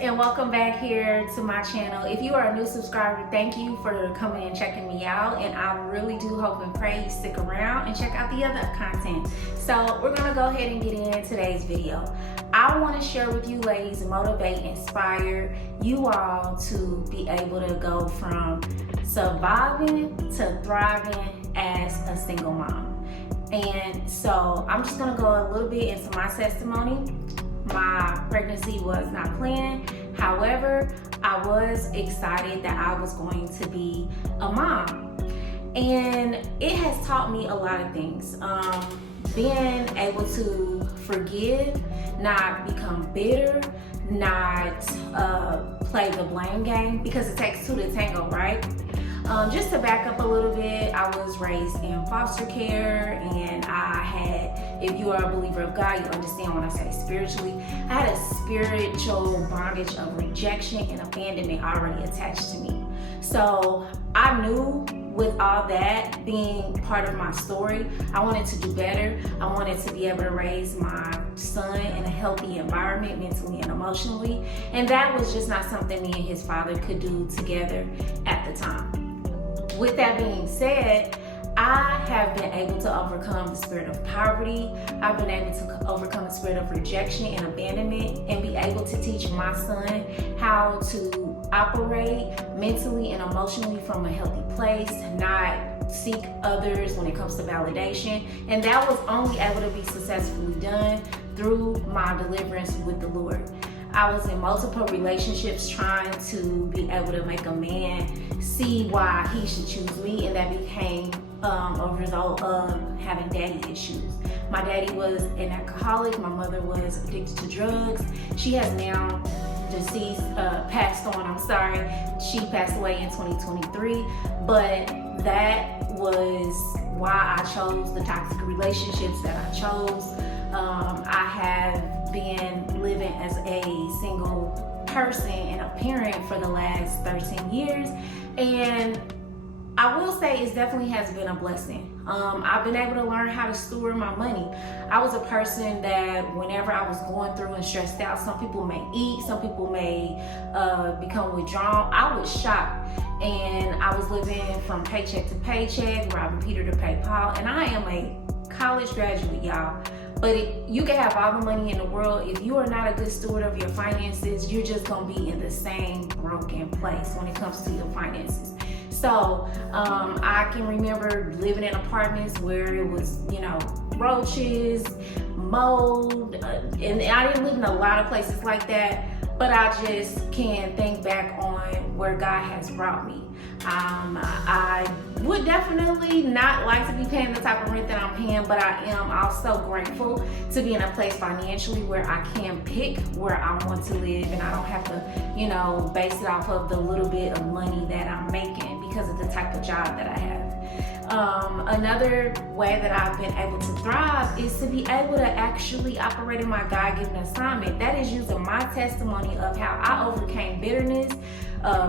and welcome back here to my channel. If you are a new subscriber, thank you for coming and checking me out, and I really do hope and pray you stick around and check out the other content. So we're gonna go ahead and get in today's video. I want to share with you ladies, motivate, inspire you all to be able to go from surviving to thriving as a single mom. And so I'm just gonna go a little bit into my testimony. My pregnancy was not planned. However, I was excited that I was going to be a mom. And it has taught me a lot of things. Being able to forgive, not become bitter, not play the blame game, because it takes two to tango, right? Just to back up a little bit, I was raised in foster care, and I had, if you are a believer of God, you understand when I say spiritually, I had a spiritual bondage of rejection and abandonment already attached to me. So I knew with all that being part of my story, I wanted to do better. I wanted to be able to raise my son in a healthy environment, mentally and emotionally. And that was just not something me and his father could do together at the time. With that being said, I have been able to overcome the spirit of poverty. I've been able to overcome the spirit of rejection and abandonment, and be able to teach my son how to operate mentally and emotionally from a healthy place, not seek others when it comes to validation. And that was only able to be successfully done through my deliverance with the Lord. I was in multiple relationships trying to be able to make a man see why he should choose me, and that became a result of having daddy issues. My daddy was an alcoholic, my mother was addicted to drugs. She has now deceased, passed on, I'm sorry. She passed away in 2023, but that was why I chose the toxic relationships that I chose. I have been living as a single person and a parent for the last 13 years, and I will say it definitely has been a blessing. I've been able to learn how to steward my money. I was a person that whenever I was going through and stressed out, some people may eat, some people may become withdrawn. I was shocked, and I was living from paycheck to paycheck, robbing Peter to pay Paul, and I am a college graduate, y'all. But you can have all the money in the world. If you are not a good steward of your finances, you're just gonna be in the same broken place when it comes to your finances. So I can remember living in apartments where it was, roaches, mold, and I didn't live in a lot of places like that, but I just can think back on where God has brought me. I would definitely not like to be paying the type of rent that I'm paying, but I am also grateful to be in a place financially where I can pick where I want to live, and I don't have to, base it off of the little bit of money that I'm making because of the type of job that I have. Another way that I've been able to thrive is to be able to actually operate in my God-given assignment. That is using my testimony of how I overcame bitterness,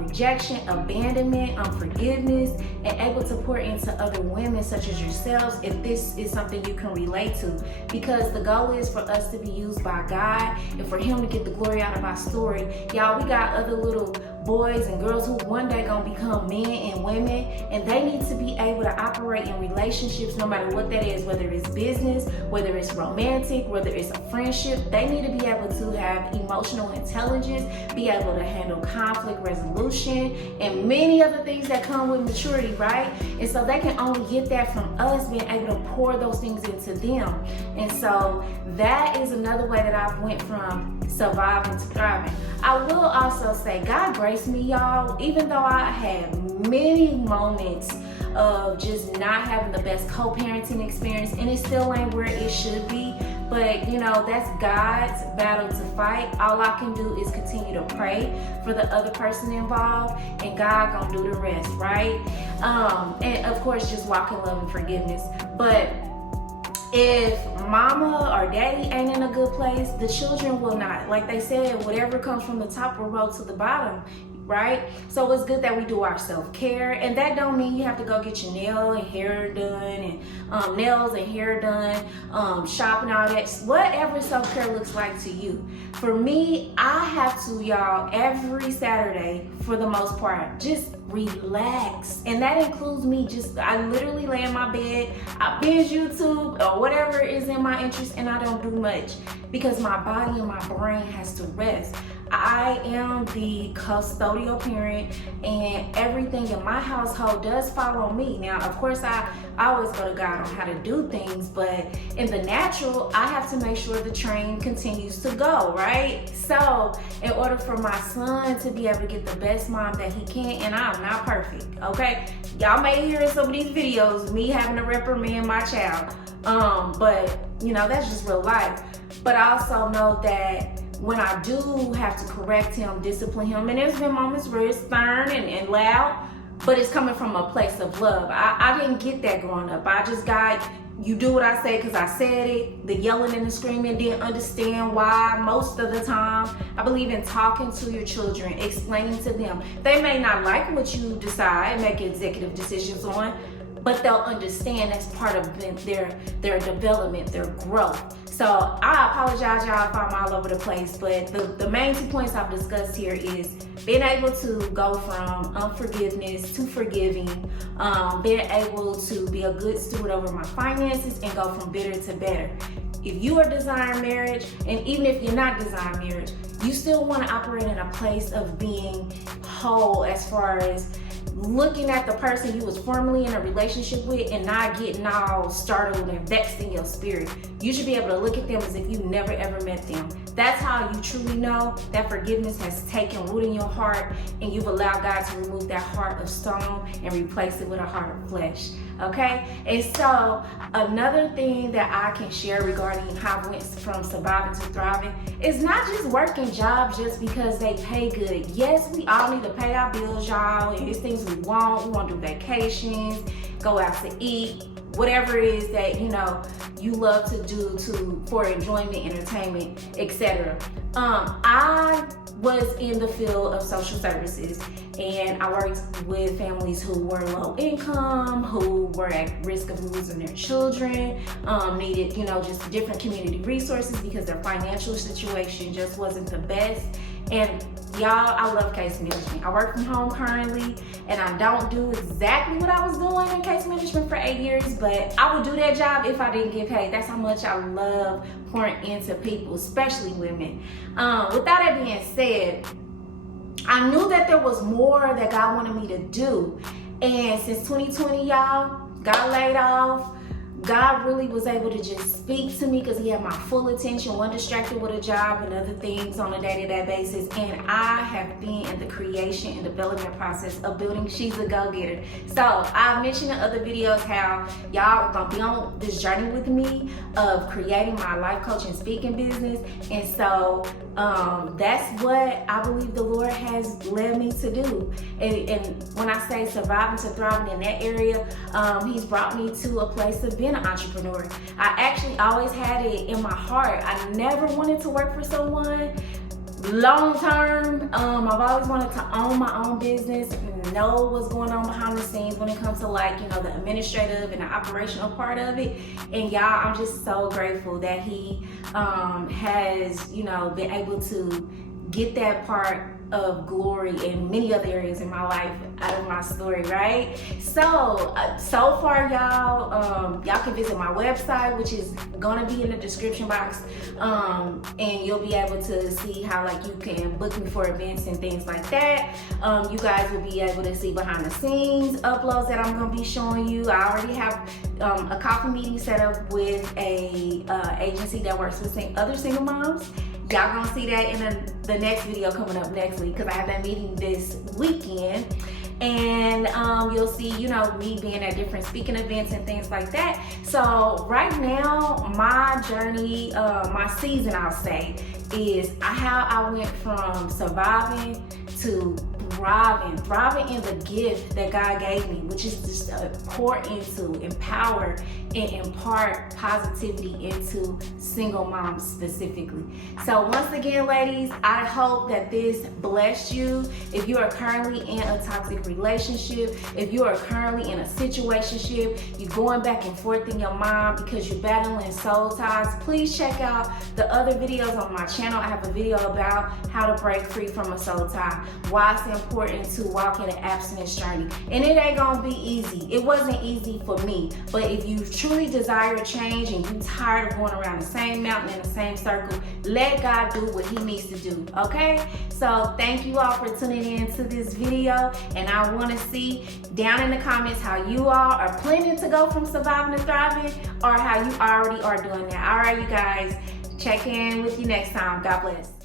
rejection, abandonment, unforgiveness, and able to pour into other women such as yourselves if this is something you can relate to. Because the goal is for us to be used by God and for Him to get the glory out of our story. Y'all, we got other little boys and girls who one day gonna become men and women, and they need to be able to operate in relationships no matter what that is, whether it's business, whether it's romantic, whether it's a friendship. They need to be able to have emotional intelligence, be able to handle conflict resolution, and many other things that come with maturity, right? And so they can only get that from us being able to pour those things into them. And so that is another way that I've went from surviving to thriving. I will also say God graced me, y'all, even though I had many moments of just not having the best co-parenting experience, and it still ain't where it should be. But that's God's battle to fight. All I can do is continue to pray for the other person involved, and God gonna do the rest, right? And of course, just walk in love and forgiveness. But if mama or daddy ain't in a good place, the children will not. Like they said, whatever comes from the top will roll to the bottom. right? So it's good that we do our self-care, and that don't mean you have to go get your nails and hair done, shopping, all that, whatever self-care looks like to you. For me, I have to, y'all, every Saturday, for the most part, just relax. And that includes me I literally lay in my bed, I binge YouTube or whatever is in my interest, and I don't do much because my body and my brain has to rest. I am the custodial parent, and everything in my household does follow me. Now, of course, I always go to God on how to do things, but in the natural, I have to make sure the train continues to go, right? So, in order for my son to be able to get the best mom that he can, and I'm not perfect, okay? Y'all may hear in some of these videos me having to reprimand my child, but you know, that's just real life. But I also know that when I do have to correct him, discipline him, and there's been moments where it's stern and loud, but it's coming from a place of love. I didn't get that growing up. I just got, you do what I say because I said it. The yelling and the screaming, didn't understand why most of the time. I believe in talking to your children, explaining to them. They may not like what you decide, make executive decisions on, but they'll understand that's part of their development, their growth. So I apologize, y'all, if I'm all over the place, but the main 2 points I've discussed here is being able to go from unforgiveness to forgiving, being able to be a good steward over my finances, and go from bitter to better. If you are desiring marriage, and even if you're not desiring marriage, you still want to operate in a place of being whole, as far as looking at the person you was formerly in a relationship with and not getting all startled and vexed in your spirit. You should be able to look at them as if you never ever met them. That's how you truly know that forgiveness has taken root in your heart, and you've allowed God to remove that heart of stone and replace it with a heart of flesh. Okay? And so another thing that I can share regarding how I went from surviving to thriving is not just working jobs just because they pay good. Yes, we all need to pay our bills, y'all, and it's things we want. We want to do vacations, go out to eat, whatever it is that, you know, you love to do for enjoyment, entertainment, etc. I was in the field of social services, and I worked with families who were low income, who were at risk of losing their children, needed, you know, just different community resources because their financial situation just wasn't the best. And y'all, I love case management. I work from home currently, and I don't do exactly what I was doing in case management for 8 years, but I would do that job if I didn't get paid. That's how much I love pouring into people, especially women. With that being said, I knew that there was more that God wanted me to do. And since 2020, y'all, got laid off, God really was able to just speak to me because he had my full attention, wasn't distracted with a job and other things on a day-to-day basis. And I have been in the creation and development process of building She's a Go-Getter. So I mentioned in other videos how y'all are gonna be on this journey with me of creating my life coach and speaking business. And so that's what I believe the Lord has led me to do. And when I say surviving to thriving in that area, he's brought me to a place of being an entrepreneur. I actually always had it in my heart. I never wanted to work for someone long term. I've always wanted to own my own business and know what's going on behind the scenes when it comes to, like, you know, the administrative and the operational part of it. And y'all, I'm just so grateful that he has, you know, been able to get that part of glory in many other areas in my life out of my story, right? So far, y'all, y'all can visit my website, which is gonna be in the description box, and you'll be able to see how, like, you can book me for events and things like that. You guys will be able to see behind the scenes uploads that I'm gonna be showing you. I already have a coffee meeting set up with a agency that works with other single moms. Y'all gonna see that in the next video coming up next week, because I have that meeting this weekend. And you'll see, you know, me being at different speaking events and things like that. So right now, my journey, my season, I'll say, is how I went from surviving to thriving in the gift that God gave me, which is just to pour into, empower, and impart positivity into single moms specifically. So once again, ladies, I hope that this blessed you. If you are currently in a toxic relationship, if you are currently in a situationship, you're going back and forth in your mind because you're battling soul ties, please check out the other videos on my channel. I have a video about how to break free from a soul tie, why it's important to walk in an abstinence journey. And it ain't gonna be easy. It wasn't easy for me, but if you truly desire change and you're tired of going around the same mountain in the same circle, let God do what he needs to do, okay? So thank you all for tuning in to this video, and I want to see down in the comments how you all are planning to go from surviving to thriving, or how you already are doing that. All right, you guys, check in with you next time. God bless.